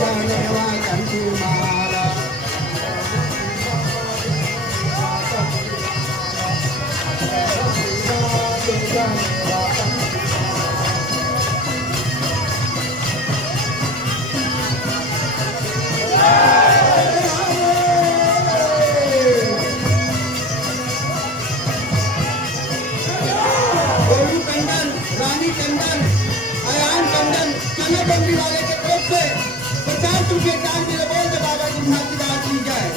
जानेवा कंठी माला गोलू टंडन, रानी टंडन, अयान टंडन, चना बंदी वाले के तरफ से 50 रुपये दान दिले बोल दे बाबा जी की बात की जाए।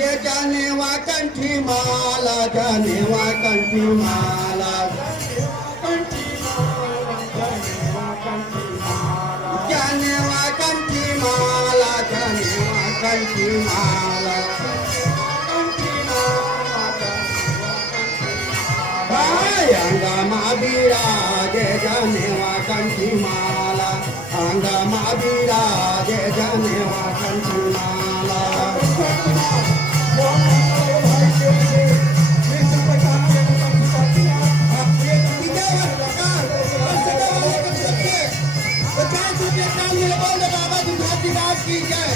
ये जानेवा कंठी माला जानेवा कंठी माला जानेवा कंठी माला जानेवा कंठी माला अंगमा विराजे जानेवा कंठी माला अंगमा विराजे जानेवा कंठी माला बाबा जी की जय।